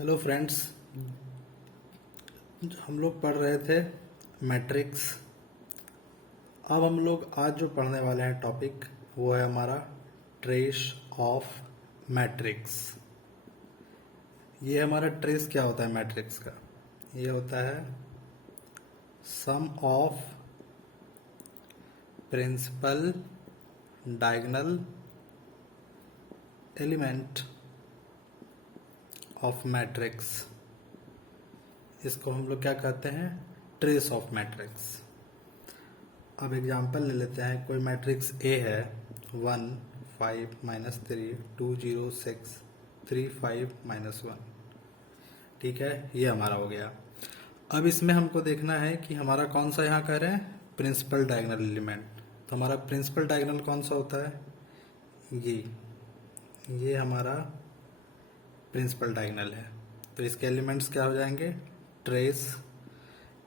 Hello friends. हम लोग पढ़ रहे थे मैट्रिक्स। अब हम लोग आज जो पढ़ने वाले हैं टॉपिक वो है हमारा ट्रेस ऑफ मैट्रिक्स। ये हमारा ट्रेस क्या होता है मैट्रिक्स का? ये होता है sum of principal diagonal element of matrix. इसको हम लोग क्या कहते हैं? Trace of matrix. अब एग्जांपल ले लेते हैं। कोई मैट्रिक्स ए है 1 5 -3 2 0 6 3 5 -1। ठीक है, ये हमारा हो गया। अब इसमें हमको देखना है कि हमारा कौन सा यहाँ कह रहे हैं प्रिंसिपल डायगोनल एलिमेंट। तो हमारा प्रिंसिपल डायगोनल कौन सा होता है? ये हमारा प्रिंसिपल डायगोनल है। तो इसके एलिमेंट्स क्या हो जाएंगे? ट्रेस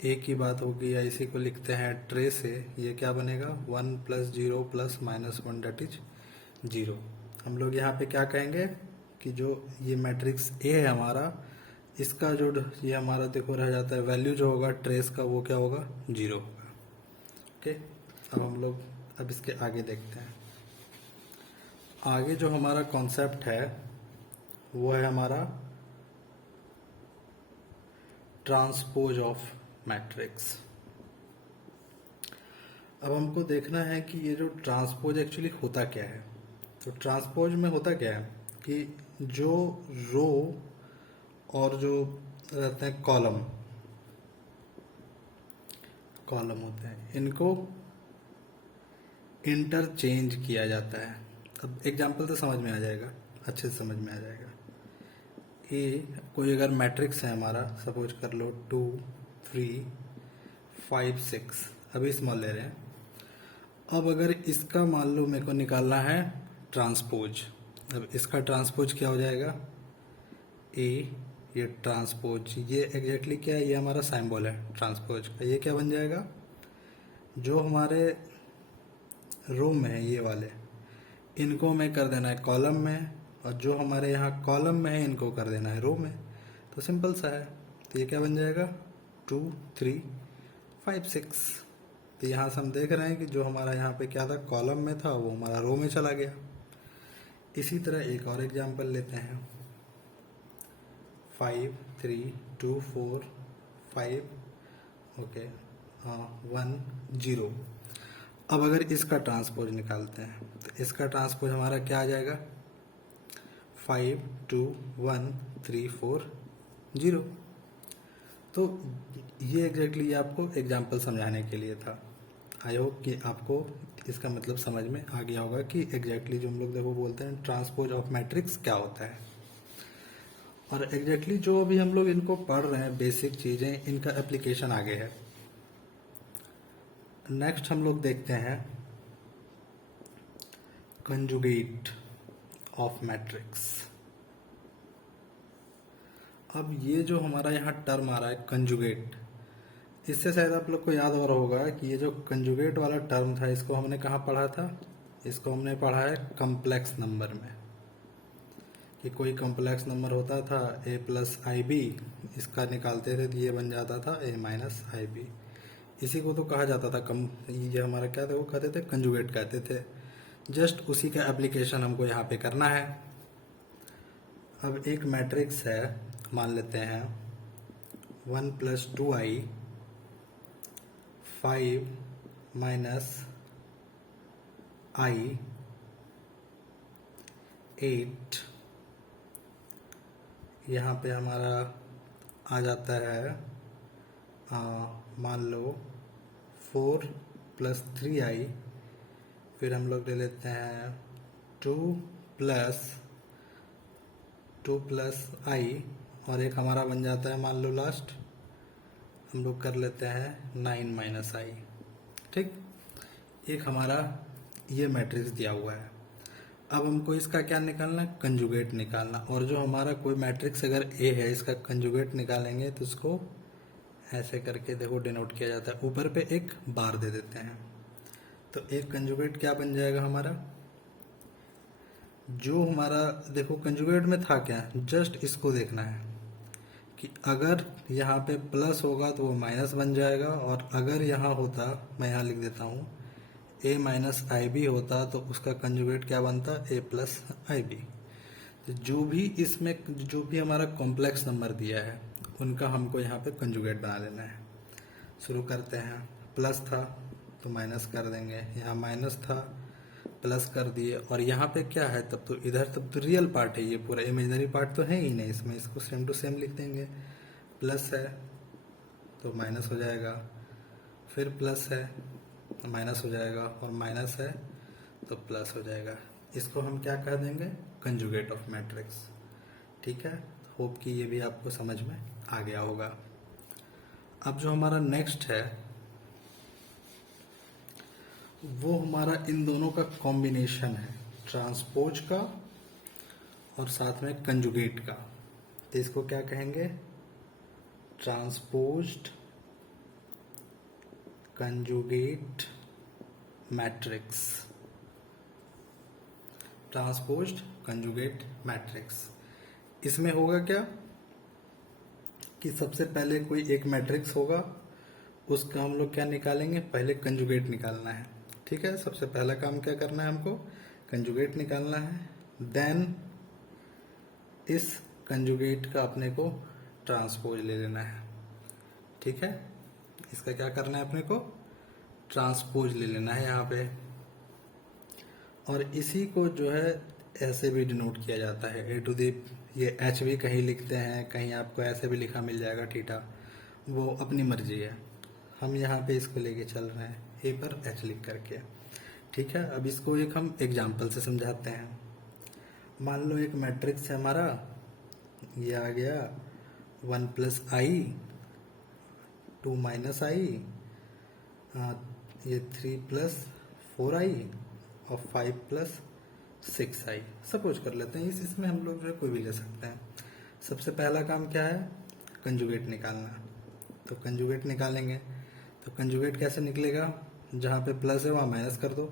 ए की बात होगी या इसी को लिखते हैं ट्रेस ए। ये क्या बनेगा? 1 + 0 + -1 डेट इज 0। हम लोग यहाँ पे क्या कहेंगे कि जो ये मैट्रिक्स ए है हमारा, इसका जो ये हमारा देखो रह जाता है वैल्यू जो होगा ट्रेस का वो क्या होगा? 0 होगा। ओके, अब हम लोग अब इसके आगे देखते हैं। आगे जो हमारा कॉन्सेप्ट है वो है हमारा ट्रांसपोज ऑफ मैट्रिक्स। अब हमको देखना है कि ये जो ट्रांसपोज एक्चुअली होता क्या है। तो ट्रांसपोज में होता क्या है कि जो रो और जो रहते हैं कॉलम होते हैं, इनको इंटरचेंज किया जाता है। अब एग्जांपल से समझ में आ जाएगा, अच्छे से समझ में आ जाएगा। ये कोई अगर मैट्रिक्स है हमारा, सपोज कर लो 2 3 5 6, अभी स्मॉल ले रहे हैं। अब अगर इसका मान लो मेरे को निकालना है ट्रांसपोज। अब इसका ट्रांसपोज क्या हो जाएगा? ए, ये ट्रांसपोज ये एग्जैक्टली क्या है? ये हमारा सिंबल है ट्रांसपोज का। ये क्या बन जाएगा? जो हमारे रो में है ये वाले, इनको हमें कर देना है कॉलम में, और जो हमारे यहाँ कॉलम में है इनको कर देना है रो में। तो सिंपल सा है। तो ये क्या बन जाएगा? 2 3 5 6। तो यहाँ से हम देख रहे हैं कि जो हमारा यहाँ पे क्या था कॉलम में था वो हमारा रो में चला गया। इसी तरह एक और एग्जांपल लेते हैं। 5 3 2 4 5 ओके 1 0। अब अगर इसका ट्रांसपोज निकालते हैं तो इसका ट्रांसपोज हमारा क्या आ जाएगा? 5 2 1 3 4 0। तो ये एग्जैक्टली आपको एग्जांपल समझाने के लिए था। आई होप कि आपको इसका मतलब समझ में आ गया होगा कि एग्जैक्टली जो हम लोग देखो बोलते हैं ट्रांसपोज ऑफ मैट्रिक्स क्या होता है। और एग्जैक्टली जो अभी हम लोग इनको पढ़ रहे हैं बेसिक चीज़ें, इनका एप्लीकेशन आगे है। नेक्स्ट हम लोग देखते हैं कंजुगेट ऑफ मैट्रिक्स। अब ये जो हमारा यहाँ टर्म आ रहा है कंजुगेट, इससे शायद आप लोग को याद और होगा कि ये जो कंजुगेट वाला टर्म था इसको हमने कहाँ पढ़ा था? इसको हमने पढ़ा है कम्प्लेक्स नंबर में। कि कोई कम्प्लेक्स नंबर होता था a + IB, इसका निकालते थे तो ये बन जाता था a - IB। इसी को तो कहा जाता था ये हमारा क्या था वो कहते थे कंजुगेट कहते थे। जस्ट उसी का एप्लीकेशन हमको यहाँ पे करना है। अब एक मैट्रिक्स है, मान लेते हैं 1 + 2i 5 - i 8। यहाँ पे हमारा आ जाता है मान लो 4 + 3i, फिर हम लोग ले लेते हैं 2 + i, और एक हमारा बन जाता है मान लो लास्ट हम लोग कर लेते हैं 9 - i। ठीक, एक हमारा ये मैट्रिक्स दिया हुआ है। अब हमको इसका क्या निकालना है? कंजुगेट निकालना। और जो हमारा कोई मैट्रिक्स अगर ए है इसका कंजुगेट निकालेंगे तो उसको ऐसे करके देखो डिनोट किया जाता है, ऊपर पे एक बार दे देते हैं। तो एक कंजुगेट क्या बन जाएगा हमारा? जो हमारा देखो कंजुगेट में था क्या, जस्ट इसको देखना है कि अगर यहाँ पे प्लस होगा तो वो माइनस बन जाएगा, और अगर यहाँ होता, मैं यहाँ लिख देता हूँ, a माइनस आई बी होता तो उसका कंजुगेट क्या बनता, a प्लस आई बी। तो जो भी इसमें जो भी हमारा कॉम्प्लेक्स नंबर दिया है उनका हमको यहाँ पे कंजुगेट बना लेना है। शुरू करते हैं। प्लस था तो माइनस कर देंगे, यहाँ माइनस था प्लस कर दिए, और यहाँ पे क्या है, तब तो इधर तब तो रियल पार्ट है, ये पूरा इमेजिनरी पार्ट तो है ही नहीं इसमें, इसको सेम टू सेम लिख देंगे। प्लस है तो माइनस हो जाएगा, फिर प्लस है माइनस हो जाएगा, और माइनस है तो प्लस हो जाएगा। इसको हम क्या कह देंगे, कंजुगेट ऑफ मैट्रिक्स। ठीक है, होप कि ये भी आपको समझ में आ गया होगा। अब जो हमारा नेक्स्ट है वो हमारा इन दोनों का कॉम्बिनेशन है, ट्रांसपोज का और साथ में कंजुगेट का। तो इसको क्या कहेंगे, transposed conjugate matrix. Transposed conjugate matrix. इसमें होगा क्या कि सबसे पहले कोई एक मैट्रिक्स होगा, उसका हम लोग क्या निकालेंगे, पहले कंजुगेट निकालना है। ठीक है, सबसे पहला काम क्या करना है, हमको कंजुगेट निकालना है। देन इस कंजुगेट का अपने को ट्रांसपोज ले लेना है। ठीक है, इसका क्या करना है, अपने को ट्रांसपोज ले लेना है यहाँ पे, और इसी को जो है ऐसे भी डिनोट किया जाता है, ए टू दी, ये एच भी कहीं लिखते हैं, कहीं आपको ऐसे भी लिखा मिल जाएगा थीटा, वो अपनी मर्जी है। हम यहाँ पे इसको लेके चल रहे हैं ए पर एच लिख करके। ठीक है, अब इसको एक हम एग्जाम्पल से समझाते हैं। मान लो एक मैट्रिक्स है हमारा, ये आ गया 1 प्लस आई, 2 माइनस आई, ये 3 प्लस 4 आई और 5 प्लस 6 आई। सपोज कर लेते हैं, इसमें हम लोग जो है कोई भी ले सकते हैं। सबसे पहला काम क्या है, कंजुगेट निकालना। तो कंजुगेट निकालेंगे, तो कंजुगेट कैसे निकलेगा, जहाँ पे प्लस है वहाँ माइनस कर दो।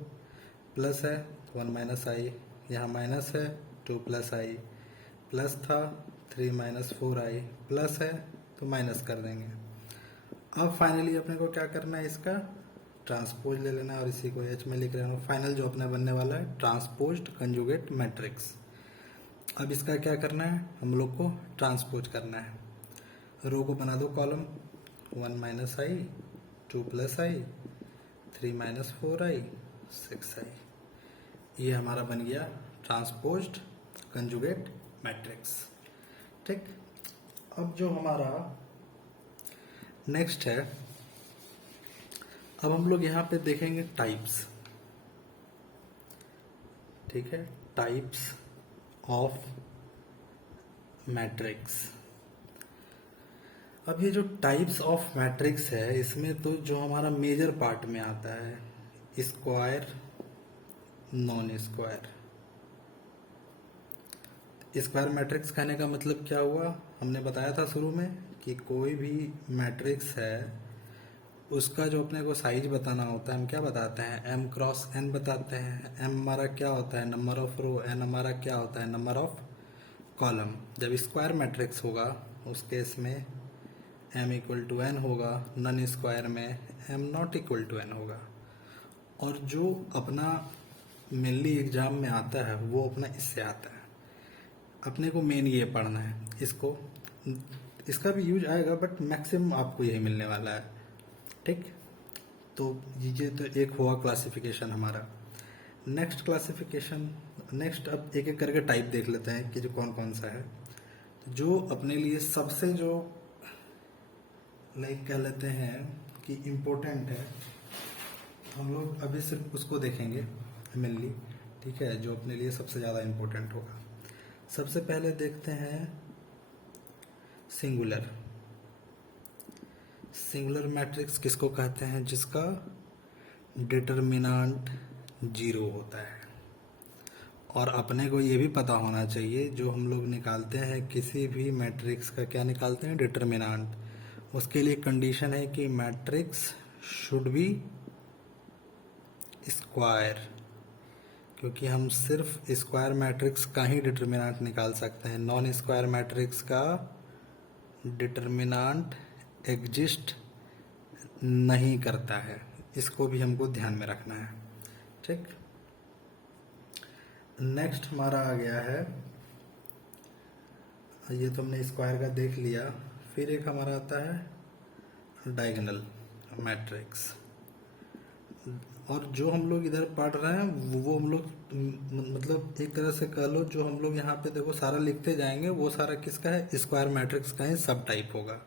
प्लस है 1 माइनस आई, यहाँ माइनस है 2 प्लस आई, प्लस था 3 माइनस 4 आई, प्लस है तो माइनस कर देंगे। अब फाइनली अपने को क्या करना है, इसका ट्रांसपोज ले लेना है, और इसी को एच में लिख रहे हैं। फाइनल जो अपना बनने वाला है ट्रांसपोज्ड कंजुगेट मैट्रिक्स। अब इसका क्या करना है, हम लोग को ट्रांसपोज करना है। रो को बना दो कॉलम, 1 माइनस आई, 2 प्लस आई, 3 माइनस 4 आई, 6 आई। ये हमारा बन गया ट्रांसपोज्ड कंजुगेट मैट्रिक्स। ठीक, अब जो हमारा नेक्स्ट है, अब हम लोग यहाँ पे देखेंगे टाइप्स। ठीक है, टाइप्स ऑफ मैट्रिक्स। अब ये जो टाइप्स ऑफ मैट्रिक्स है, इसमें तो जो हमारा मेजर पार्ट में आता है, square, non square. Square matrix कहने का मतलब क्या हुआ, हमने बताया था शुरू में कि कोई भी मैट्रिक्स है उसका जो अपने को साइज बताना होता है, हम क्या बताते हैं, m क्रॉस n बताते हैं। m हमारा क्या होता है, नंबर ऑफ रो, n हमारा क्या होता है, नंबर ऑफ कॉलम। जब स्क्वायर मैट्रिक्स होगा उस केस में m इक्वल टू n होगा, नन स्क्वायर में m not equal to n होगा। और जो अपना मेनली एग्जाम में आता है वो अपना इससे आता है। अपने को मेन ये पढ़ना है, इसको, इसका भी यूज आएगा बट मैक्सिमम आपको यही मिलने वाला है। ठीक, तो ये तो एक हुआ क्लासिफिकेशन हमारा। नेक्स्ट क्लासिफिकेशन, नेक्स्ट अब एक एक करके टाइप देख लेते हैं कि जो कौन कौन सा है। जो अपने लिए सबसे जो लाइक कह लेते हैं कि इम्पोर्टेंट है, हम लोग अभी सिर्फ उसको देखेंगे मेनली। ठीक है, जो अपने लिए सबसे ज़्यादा इम्पोर्टेंट होगा। सबसे पहले देखते हैं सिंगुलर। सिंगुलर मैट्रिक्स किसको कहते हैं, जिसका डिटरमिनेंट 0 होता है। और अपने को ये भी पता होना चाहिए, जो हम लोग निकालते हैं किसी भी मैट्रिक्स का, क्या निकालते हैं, डिटरमिनेंट। उसके लिए कंडीशन है कि मैट्रिक्स शुड बी स्क्वायर, क्योंकि हम सिर्फ स्क्वायर मैट्रिक्स का ही डिटरमिनेंट निकाल सकते हैं, नॉन स्क्वायर मैट्रिक्स का डिटर्मिनांट एग्जिस्ट नहीं करता है, इसको भी हमको ध्यान में रखना है। ठीक, नेक्स्ट हमारा आ गया है, ये तो हमने स्क्वायर का देख लिया। फिर एक हमारा आता है डायगोनल मैट्रिक्स, और जो हम लोग इधर पढ़ रहे हैं वो हम लोग मतलब एक तरह से कह लो, जो हम लोग यहाँ पे देखो सारा लिखते जाएंगे वो सारा किसका है, स्क्वायर मैट्रिक्स का ही सब टाइप होगा।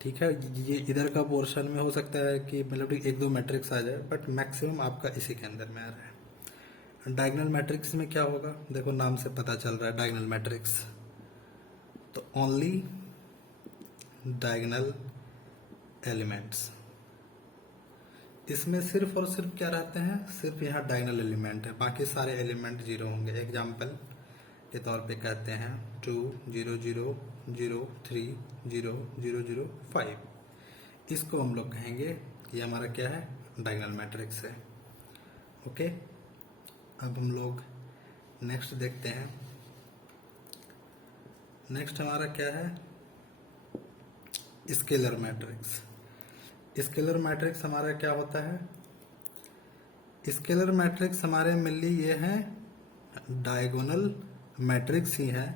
ठीक है, ये इधर का पोर्शन में हो सकता है कि मतलब एक दो मैट्रिक्स आ जाए, बट मैक्सिमम आपका इसी के अंदर में आ रहा है। डायगोनल मैट्रिक्स में क्या होगा, देखो नाम से पता चल रहा है डायगोनल मैट्रिक्स, तो ओनली डायगोनल एलिमेंट्स, इसमें सिर्फ और सिर्फ क्या रहते हैं, सिर्फ यहाँ डायगोनल एलिमेंट है, बाकी सारे एलिमेंट जीरो होंगे। एग्जाम्पल के तौर पे कहते हैं 2 0 0 0 3 0 0 0 5, इसको हम लोग कहेंगे कि हमारा क्या है, डायगोनल मैट्रिक्स है। ओके, अब हम लोग नेक्स्ट देखते हैं। नेक्स्ट हमारा क्या है, स्केलर मैट्रिक्स। स्केलर मैट्रिक्स हमारा क्या होता है, स्केलर मैट्रिक्स हमारे मेनली ये हैं डायगोनल मैट्रिक्स ही है,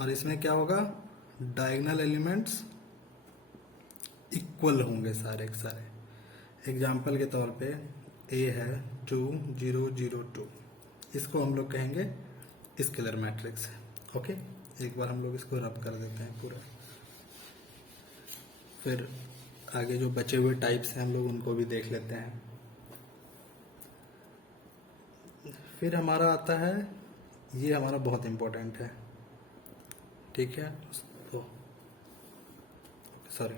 और इसमें क्या होगा, डायगोनल एलिमेंट्स इक्वल होंगे सारे के सारे। एग्जाम्पल के तौर पे ए है 2 0 0 2, इसको हम लोग कहेंगे स्केलर मैट्रिक्स है। ओके, एक बार हम लोग इसको रब कर देते हैं पूरा, फिर आगे जो बचे हुए टाइप्स हैं हम लोग उनको भी देख लेते हैं। फिर हमारा आता है, ये हमारा बहुत इम्पोर्टेंट है। ठीक है, तो सॉरी,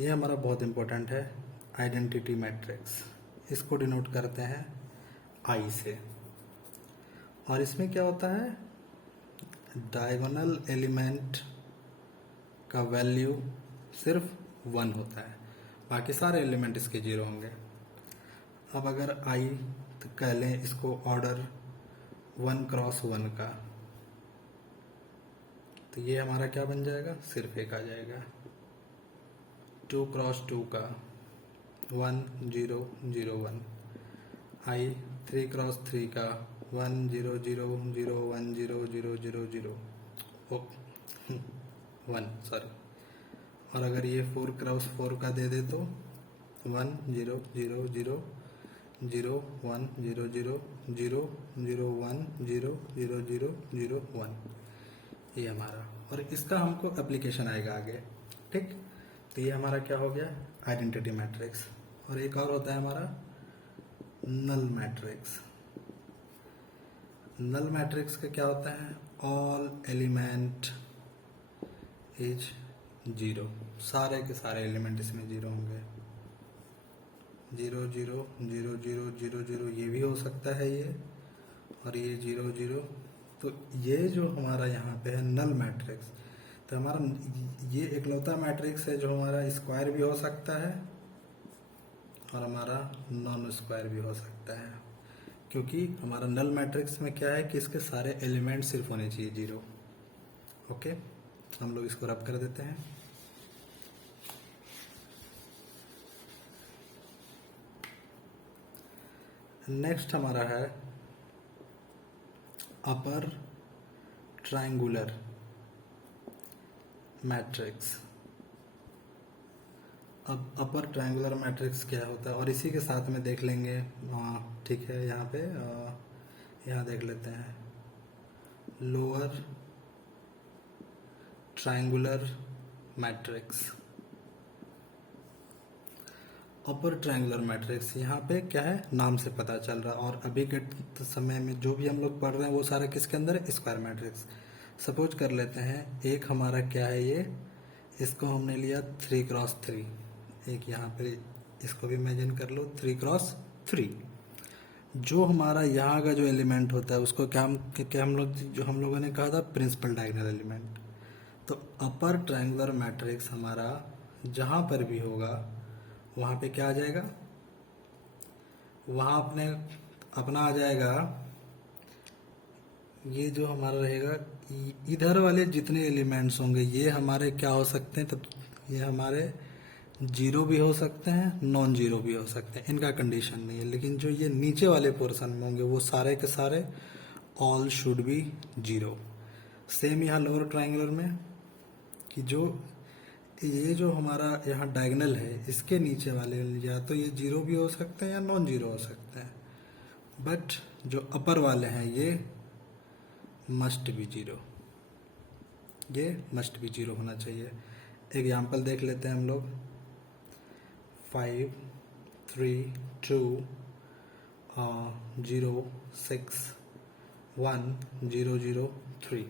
ये हमारा बहुत इम्पोर्टेंट है, आइडेंटिटी मैट्रिक्स। इसको डिनोट करते हैं आई से, और इसमें क्या होता है, डायगोनल एलिमेंट का वैल्यू सिर्फ 1 होता है, बाकी सारे एलिमेंट इसके 0 होंगे। अब अगर आई तो कह लें इसको ऑर्डर 1 क्रॉस 1 का, तो ये हमारा क्या बन जाएगा, सिर्फ एक आ जाएगा। 2 क्रॉस 2 का 1 0 0 1, आई 3 क्रॉस 3 का 1 0 0 0 1 0 0 0 0 1 सॉरी, और अगर ये 4 क्रॉस 4 का दे दे तो 1 0 0 0 0 1 0 0 0 0 1 0 0 0 0 1, ये हमारा, और इसका हमको एप्लीकेशन आएगा आगे। ठीक, तो ये हमारा क्या हो गया, आइडेंटिटी मैट्रिक्स। और एक और होता है हमारा नल मैट्रिक्स। नल मैट्रिक्स का क्या होता है, ऑल एलिमेंट इज 0, सारे के सारे एलिमेंट इसमें 0 होंगे। 0 0 0 0 0 0 ये भी हो सकता है ये, और ये 0 0, तो ये जो हमारा यहाँ पे है नल मैट्रिक्स, तो हमारा ये इकलौता मैट्रिक्स है जो हमारा स्क्वायर भी हो सकता है और हमारा नॉन स्क्वायर भी हो सकता है, क्योंकि हमारा नल मैट्रिक्स में क्या है कि इसके सारे एलिमेंट सिर्फ होने चाहिए 0। ओके, हम लोग इसको रब कर देते हैं। नेक्स्ट हमारा है अपर ट्रायंगुलर मैट्रिक्स। अब अपर ट्रायंगुलर मैट्रिक्स क्या होता है, और इसी के साथ में देख लेंगे, ठीक है, यहाँ पे यहाँ देख लेते हैं lower triangular matrix. Upper triangular matrix यहाँ पे क्या है, नाम से पता चल रहा है, और अभी के समय में जो भी हम लोग पढ़ रहे हैं वो सारा किसके अंदर है, स्क्वायर मैट्रिक्स। सपोज कर लेते हैं एक हमारा क्या है ये, इसको हमने लिया 3 क्रॉस 3, एक यहाँ पे इसको भी इमेजिन कर लो 3 क्रॉस 3। जो हमारा यहाँ का जो एलिमेंट होता है उसको क्या हम लोग जो हम लोगों ने कहा था प्रिंसिपल डायगोनल एलिमेंट। तो अपर ट्रायंगुलर मैट्रिक्स हमारा जहाँ पर भी होगा वहाँ पे क्या आ जाएगा, वहाँ अपना आ जाएगा ये जो हमारा रहेगा, इधर वाले जितने एलिमेंट्स होंगे ये हमारे क्या हो सकते हैं, तब ये हमारे जीरो भी हो सकते हैं, नॉन जीरो भी हो सकते हैं, इनका कंडीशन नहीं है। लेकिन जो ये नीचे वाले पोर्शन में होंगे वो सारे के सारे all should be zero. Same यहाँ लोअर ट्रायंगुलर में कि जो ये जो हमारा यहाँ डायगोनल है इसके नीचे वाले या तो ये जीरो भी हो सकते हैं या नॉन जीरो हो सकते हैं, बट जो अपर वाले हैं ये मस्ट बी जीरो, ये मस्ट बी जीरो होना चाहिए। एग्जाम्पल देख लेते हैं हम लोग। 5 3 2 0 6 1 0 0 3,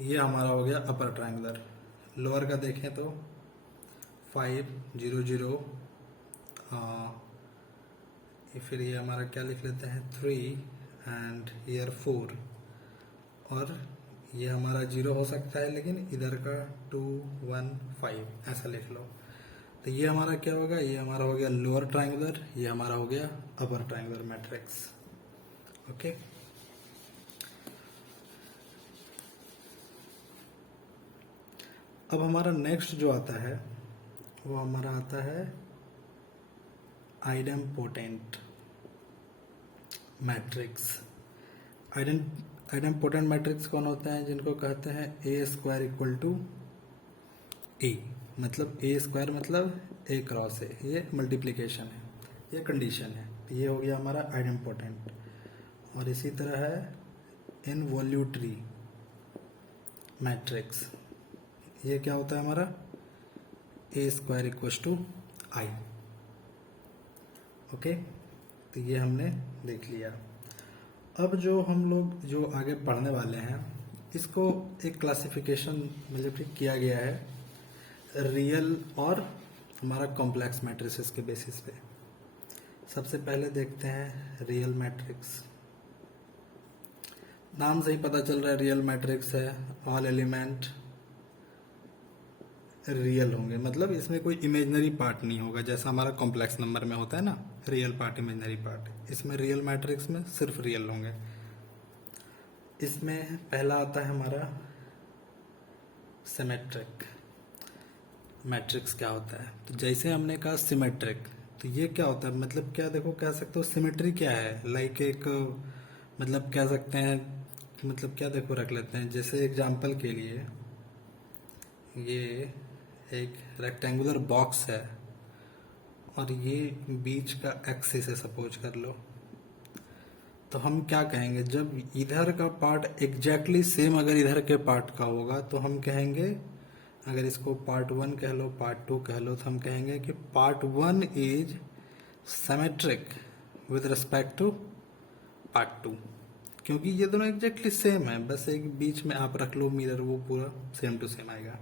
ये हमारा हो गया अपर ट्रायंगुलर। लोअर का देखें तो 5 0 0, फिर ये हमारा क्या लिख लेते हैं 3 एंड ईयर 4, और ये हमारा जीरो हो सकता है लेकिन इधर का 2 1 5 ऐसा लिख लो। तो ये हमारा क्या होगा, ये हमारा हो गया लोअर ट्रायंगुलर, ये हमारा हो गया अपर ट्रायंगुलर मैट्रिक्स। ओके, अब हमारा नेक्स्ट जो आता है वो हमारा आता है आइडेम्पोटेंट मैट्रिक्स। आइडेम्पोटेंट मैट्रिक्स कौन होते हैं, जिनको कहते हैं ए स्क्वायर इक्वल टू ए, मतलब ए स्क्वायर मतलब ए क्रॉस ए, ये मल्टीप्लिकेशन है, ये कंडीशन है। तो ये हो गया हमारा आइडेम्पोटेंट। और इसी तरह है इनवॉल्यूटरी मैट्रिक्स, ये क्या होता है हमारा A square equal to I. Okay, तो ये हमने देख लिया। अब जो हम लोग जो आगे पढ़ने वाले हैं इसको एक क्लासिफिकेशन मतलब कि किया गया है रियल और हमारा कॉम्प्लेक्स मैट्रिसेस के बेसिस पे। सबसे पहले देखते हैं रियल मैट्रिक्स। नाम से ही पता चल रहा है रियल मैट्रिक्स है, ऑल एलिमेंट रियल होंगे, मतलब इसमें कोई इमेजनरी पार्ट नहीं होगा जैसा हमारा कॉम्प्लेक्स नंबर में होता है ना, रियल पार्ट इमेजनरी पार्ट। इसमें रियल मैट्रिक्स में सिर्फ रियल होंगे। इसमें पहला आता है हमारा सिमेट्रिक मैट्रिक्स। क्या होता है, तो जैसे हमने कहा सिमेट्रिक, तो ये क्या होता है, मतलब क्या देखो कह सकते हो सिमेट्री क्या है, लाइक एक मतलब कह सकते हैं, मतलब क्या देखो रख लेते हैं, जैसे एग्जांपल के लिए ये एक रेक्टेंगुलर बॉक्स है और ये बीच का एक्सिस है सपोज कर लो, तो हम क्या कहेंगे, जब इधर का पार्ट एग्जैक्टली सेम अगर इधर के पार्ट का होगा तो हम कहेंगे, अगर इसको पार्ट 1 कह लो पार्ट 2 कह लो, तो हम कहेंगे कि part 1 is symmetric with respect to part 2, क्योंकि ये दोनों एग्जैक्टली सेम है, बस एक बीच में आप रख लो मिरर, वो पूरा सेम टू सेम आएगा।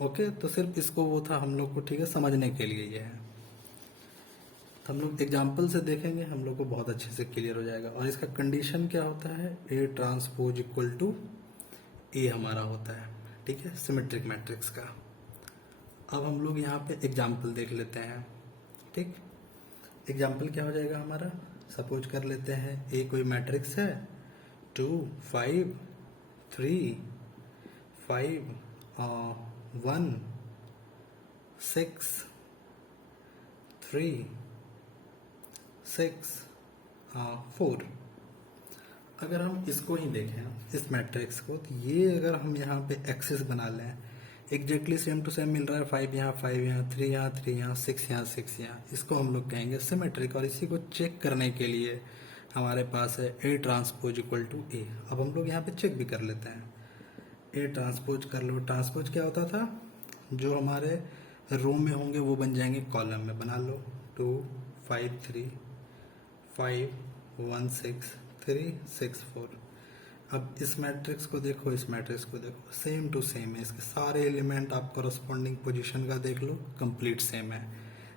ओके, तो सिर्फ इसको वो था हम लोग को, ठीक है, समझने के लिए ये है। तो हम लोग एग्जाम्पल से देखेंगे, हम लोग को बहुत अच्छे से क्लियर हो जाएगा। और इसका कंडीशन क्या होता है, ए ट्रांसपोज इक्वल टू ए हमारा होता है, ठीक है, सिमेट्रिक मैट्रिक्स का। अब हम लोग यहाँ पे एग्जाम्पल देख लेते हैं। ठीक, एग्जाम्पल क्या हो जाएगा हमारा, सपोज कर लेते हैं ए कोई मैट्रिक्स है 2 5 3 5 1 6 3 6 4। अगर हम इसको ही देखें इस मैट्रिक्स को, तो ये अगर हम यहाँ पे एक्सिस बना लें, एग्जैक्टली सेम टू सेम मिल रहा है, 5 यहाँ 5 यहाँ 3 यहाँ 3 यहाँ 6 यहाँ 6 यहाँ, इसको हम लोग कहेंगे सिमेट्रिक। और इसी को चेक करने के लिए हमारे पास है ए ट्रांसपोज इक्वल टू ए। अब हम लोग यहाँ पे चेक भी कर लेते हैं, ए ट्रांसपोज कर लो। ट्रांसपोज क्या होता था, जो हमारे रो में होंगे वो बन जाएंगे कॉलम में, बना लो 2 5 3 5 1 6 3 6 4। अब इस मैट्रिक्स को देखो, इस मैट्रिक्स को देखो, सेम टू सेम है, इसके सारे एलिमेंट आप कॉरस्पॉन्डिंग पोजीशन का देख लो, कंप्लीट सेम है।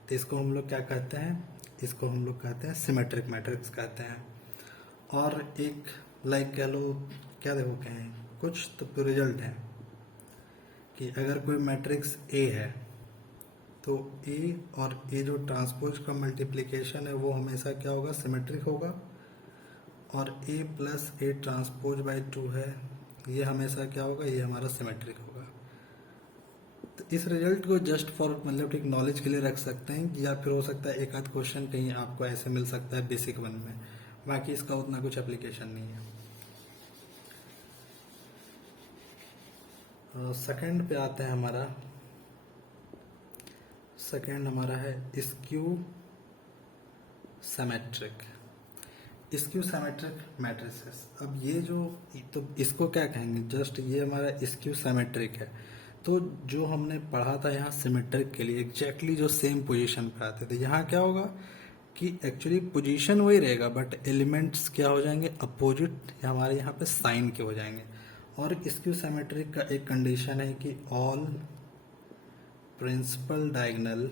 तो इसको हम लोग क्या कहते हैं, इसको हम लोग कहते हैं सिमेट्रिक मैट्रिक्स कहते हैं। और एक लाइक कह लो, क्या देखो कहें, कुछ तो रिजल्ट है कि अगर कोई मैट्रिक्स ए है तो ए और ए जो ट्रांसपोज का मल्टीप्लिकेशन है वो हमेशा क्या होगा, सिमेट्रिक होगा। और a plus A transpose by 2 है, ये हमेशा क्या होगा, ये हमारा सिमेट्रिक होगा। तो इस रिजल्ट को जस्ट फॉर मतलब ठीक नॉलेज के लिए रख सकते हैं, या फिर हो सकता है एक आध क्वेश्चन कहीं आपको ऐसे मिल सकता है बेसिक वन में, बाकी इसका उतना कुछ एप्लीकेशन नहीं है। सेकंड पे आते हैं, हमारा सेकंड हमारा है skew symmetric. Skew symmetric matrices. अब ये जो, तो इसको क्या कहेंगे, जस्ट ये हमारा स्क्यू सिमेट्रिक है। तो जो हमने पढ़ा था यहाँ सिमेट्रिक के लिए एग्जैक्टली जो सेम पोजीशन पे आते थे, यहाँ क्या होगा कि एक्चुअली पोजीशन वही रहेगा बट एलिमेंट्स क्या हो जाएंगे, अपोजिट हमारे यहाँ पे साइन के हो जाएंगे। और स्क्यू सिमेट्रिक का एक कंडीशन है कि all principal diagonal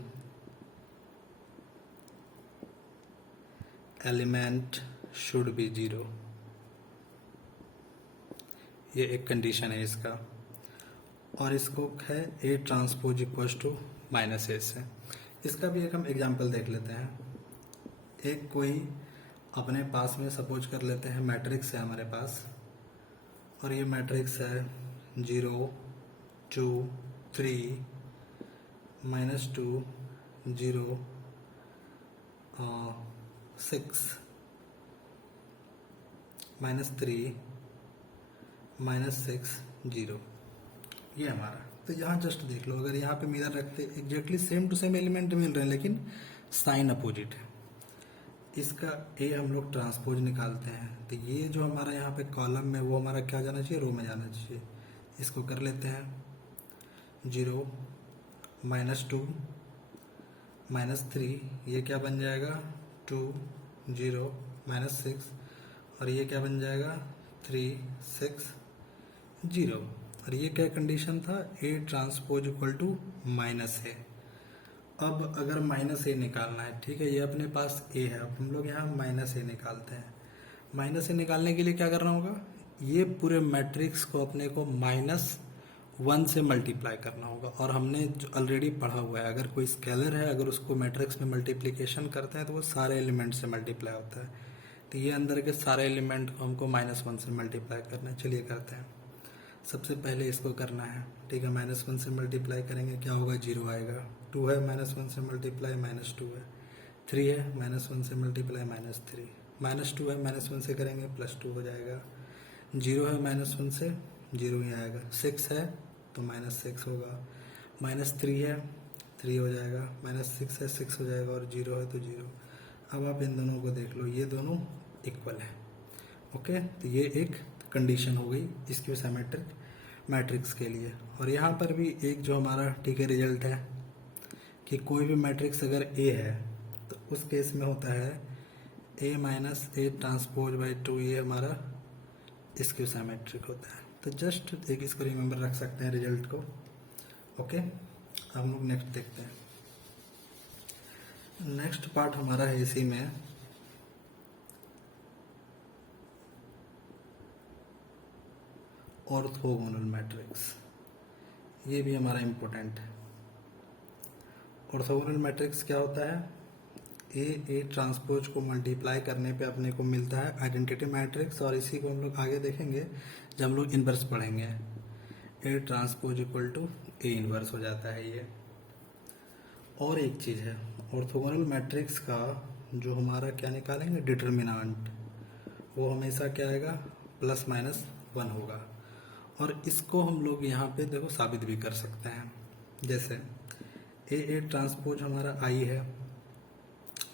element should be 0। ये एक कंडीशन है इसका। और इसको है A transpose equals to minus A से। इसका भी एक हम एग्जांपल देख लेते हैं। एक कोई अपने पास में सपोज कर लेते हैं मैट्रिक्स है हमारे पास, और ये मैट्रिक्स है 0 2 3 -2 0 6 -3 -6 0। ये हमारा, तो यहाँ जस्ट देख लो, अगर यहाँ पे मिरर रखते exactly same to same element मिल रहे हैं लेकिन साइन अपोजिट है। इसका ए हम लोग ट्रांसपोज निकालते हैं, तो ये जो हमारा यहाँ पे कॉलम में वो हमारा क्या जाना चाहिए, रो में जाना चाहिए। इसको कर लेते हैं 0 -2 -3, ये क्या बन जाएगा 2 0 -6, और ये क्या बन जाएगा 3 6 0। और ये क्या कंडीशन था, A transpose equal to minus A. अब अगर माइनस ए निकालना है, ठीक है, ये अपने पास ए है, अब हम लोग यहाँ माइनस ए निकालते हैं। माइनस ए निकालने के लिए क्या करना होगा, ये पूरे मैट्रिक्स को अपने को -1 से मल्टीप्लाई करना होगा। और हमने जो ऑलरेडी पढ़ा हुआ है, अगर कोई स्केलर है अगर उसको मैट्रिक्स में मल्टीप्लिकेशन करते हैं तो वो सारे एलिमेंट से मल्टीप्लाई होता है। तो ये अंदर के सारे एलिमेंट को हमको -1 से मल्टीप्लाई करना है। चलिए करते हैं। सबसे पहले इसको करना है, ठीक है, -1 से मल्टीप्लाई करेंगे क्या होगा, 0 आएगा। 2 है -1 से मल्टीप्लाई -2 है। 3 है -1 से मल्टीप्लाई -3, -2 है -1 से करेंगे +2 हो जाएगा। 0 है -1 से 0 ही आएगा। 6 है तो -6 होगा। -3 है 3 हो जाएगा। -6 है 6 हो जाएगा, और 0 है तो 0। अब आप इन दोनों को देख लो, ये दोनों इक्वल है। ओके, तो ये एक कंडीशन हो गई स्क्यू सिमेट्रिक मैट्रिक्स के लिए। और यहाँ पर भी एक जो हमारा ठीक है रिजल्ट है कि कोई भी मैट्रिक्स अगर ए है तो उस केस में होता है ए माइनस ए ट्रांसपोज बाई 2, ये हमारा स्क्यू सिमेट्रिक होता है। तो जस्ट एक इसको रिमेंबर रख सकते हैं रिजल्ट को। ओके, हम लोग नेक्स्ट देखते हैं। नेक्स्ट पार्ट हमारा है इसी में ऑर्थोगोनल मैट्रिक्स। ये भी हमारा इम्पोर्टेंट है। ऑर्थोगोनल मैट्रिक्स क्या होता है, ए ट्रांसपोज को मल्टीप्लाई करने पे अपने को मिलता है आइडेंटिटी मैट्रिक्स, और इसी को हम लोग आगे देखेंगे जब हम लोग इन्वर्स पढ़ेंगे। A transpose equal to a inverse हो जाता है ये। और एक चीज़ है, ऑर्थोगोनल मैट्रिक्स का जो हमारा क्या निकालेंगे डिटर्मिनेंट, वो हमेशा क्या आएगा ±1 होगा। और इसको हम लोग यहाँ पे देखो साबित भी कर सकते हैं। जैसे ए ट्रांसपोज हमारा आई है,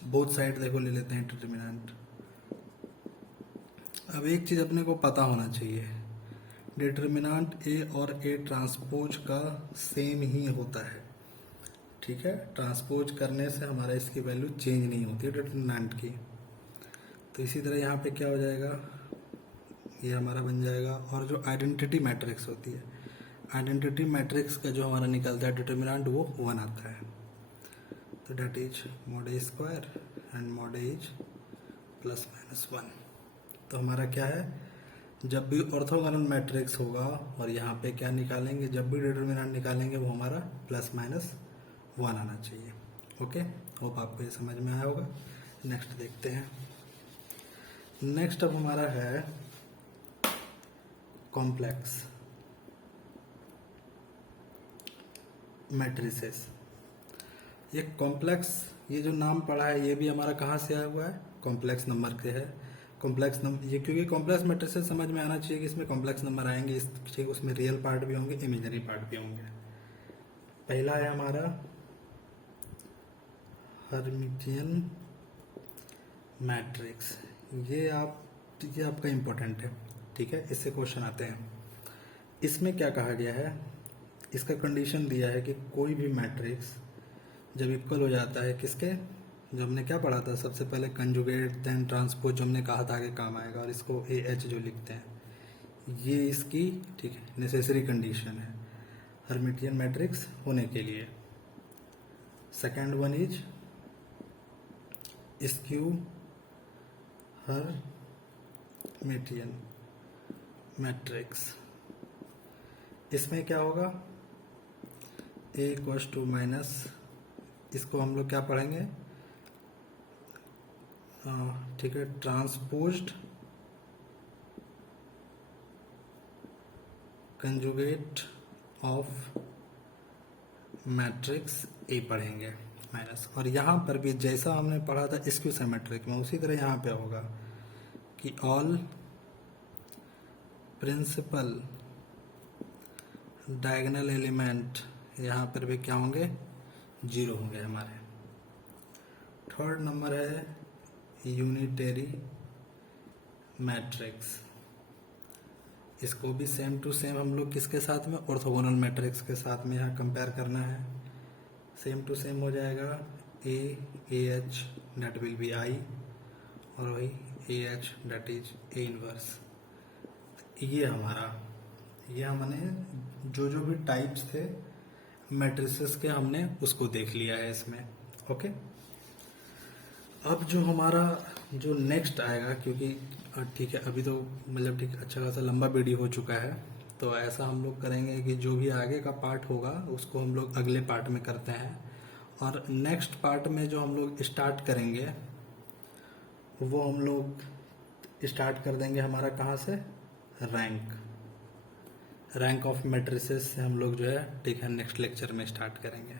बोथ साइड देखो ले लेते हैं डिटर्मिनेंट। अब एक चीज़ अपने को पता होना चाहिए, डिटर्मिनेंट ए और ए ट्रांसपोज का सेम ही होता है, ठीक है। ट्रांसपोज करने से हमारा इसकी वैल्यू चेंज नहीं होती है डिटर्मिनेंट की। तो इसी तरह यहाँ पे क्या हो जाएगा, ये हमारा बन जाएगा। और जो आइडेंटिटी मैट्रिक्स होती है, आइडेंटिटी मैट्रिक्स का जो हमारा निकलता है डिटर्मिनेंट वो 1 आता है। तो det is mod a square and mod a is ±1। तो हमारा क्या है, जब भी ऑर्थोगोनल मैट्रिक्स होगा और यहाँ पे क्या निकालेंगे, जब भी डिटर्मिनेंट निकालेंगे वो हमारा +-1 आना चाहिए। ओके, होप आपको ये समझ में आया होगा। नेक्स्ट देखते हैं। नेक्स्ट अब हमारा है कॉम्प्लेक्स मैट्रिसेस। ये कॉम्प्लेक्स, ये जो नाम पढ़ा है ये भी हमारा कहाँ से आया हुआ है, कॉम्प्लेक्स नंबर के है। कॉम्प्लेक्स नंबर ये क्योंकि कॉम्प्लेक्स मैट्रिसेस समझ में आना चाहिए कि इसमें कॉम्प्लेक्स नंबर आएंगे, इस उसमें रियल पार्ट भी होंगे, इमेजिनरी पार्ट भी होंगे। पहला है हमारा हर्मिटियन मैट्रिक्स। ये आपका इम्पोर्टेंट है, ठीक है, इससे क्वेश्चन आते हैं। इसमें क्या कहा गया है, इसका कंडीशन दिया है कि कोई भी मैट्रिक्स जब इक्वल हो जाता है किसके, जो हमने क्या पढ़ा था सबसे पहले, कंजुगेट देन ट्रांसपोज, जो हमने कहा था आगे काम आएगा, और इसको ए एच जो लिखते हैं, ये इसकी, ठीक है, नेसेसरी कंडीशन है हर्मिटियन मैट्रिक्स होने के लिए। Second one is skew Hermitian matrix. इसमें क्या होगा, ए इक्वल्स टू माइनस, इसको हम लोग क्या पढ़ेंगे, ठीक है, transposed conjugate of matrix A पढ़ेंगे माइनस। और यहाँ पर भी जैसा हमने पढ़ा था स्क्यू सिमेट्रिक में, उसी तरह यहाँ पे होगा कि ऑल प्रिंसिपल डायगोनल एलिमेंट यहाँ पर भी क्या होंगे, 0 होंगे हमारे। थर्ड नंबर है यूनिटरी मैट्रिक्स। इसको भी सेम टू सेम हम लोग किसके साथ में, ऑर्थोगोनल मैट्रिक्स के साथ में यहाँ कंपेयर करना है। सेम टू सेम हो जाएगा, A H det will be I, और वही A H det is A inverse. ये हमने जो जो भी टाइप्स थे मैट्रिसेस के हमने उसको देख लिया है इसमें। ओके, अब जो हमारा जो नेक्स्ट आएगा, क्योंकि ठीक है अभी तो मतलब ठीक अच्छा खासा लंबा वीडियो हो चुका है, तो ऐसा हम लोग करेंगे कि जो भी आगे का पार्ट होगा उसको हम लोग अगले पार्ट में करते हैं। और नेक्स्ट पार्ट में जो हम लोग स्टार्ट करेंगे वो हम लोग स्टार्ट कर देंगे हमारा कहाँ से, रैंक ऑफ मैट्रिसेस से हम लोग जो है, ठीक है, नेक्स्ट लेक्चर में स्टार्ट करेंगे।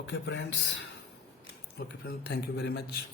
Okay friends, thank you very much.